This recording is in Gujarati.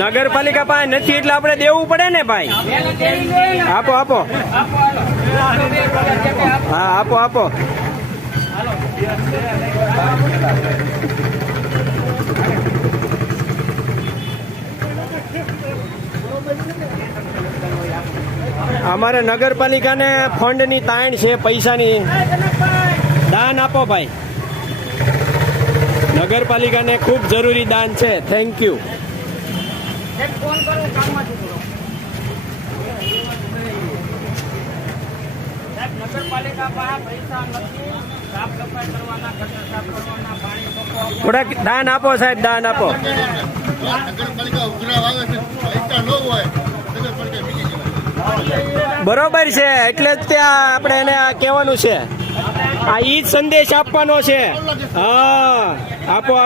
નગરપાલિકા પાસે નથી એટલે આપણે દેવું પડે ને ભાઈ? આપો આપો. હા, આપો આપો. અમારે નગરપાલિકાને ફંડની તાણ છે, પૈસાની. દાન આપો, ભાઈ. નગરપાલિકાને ખૂબ જરૂરી દાન છે. થેન્ક યુ થોડાક દાન આપો સાહેબ, દાન આપો. બરોબર છે, એટલે જ ત્યાં આપણે એને કહેવાનું છે. આ ઈ જ સંદેશ આપવાનો છે. હા આપો.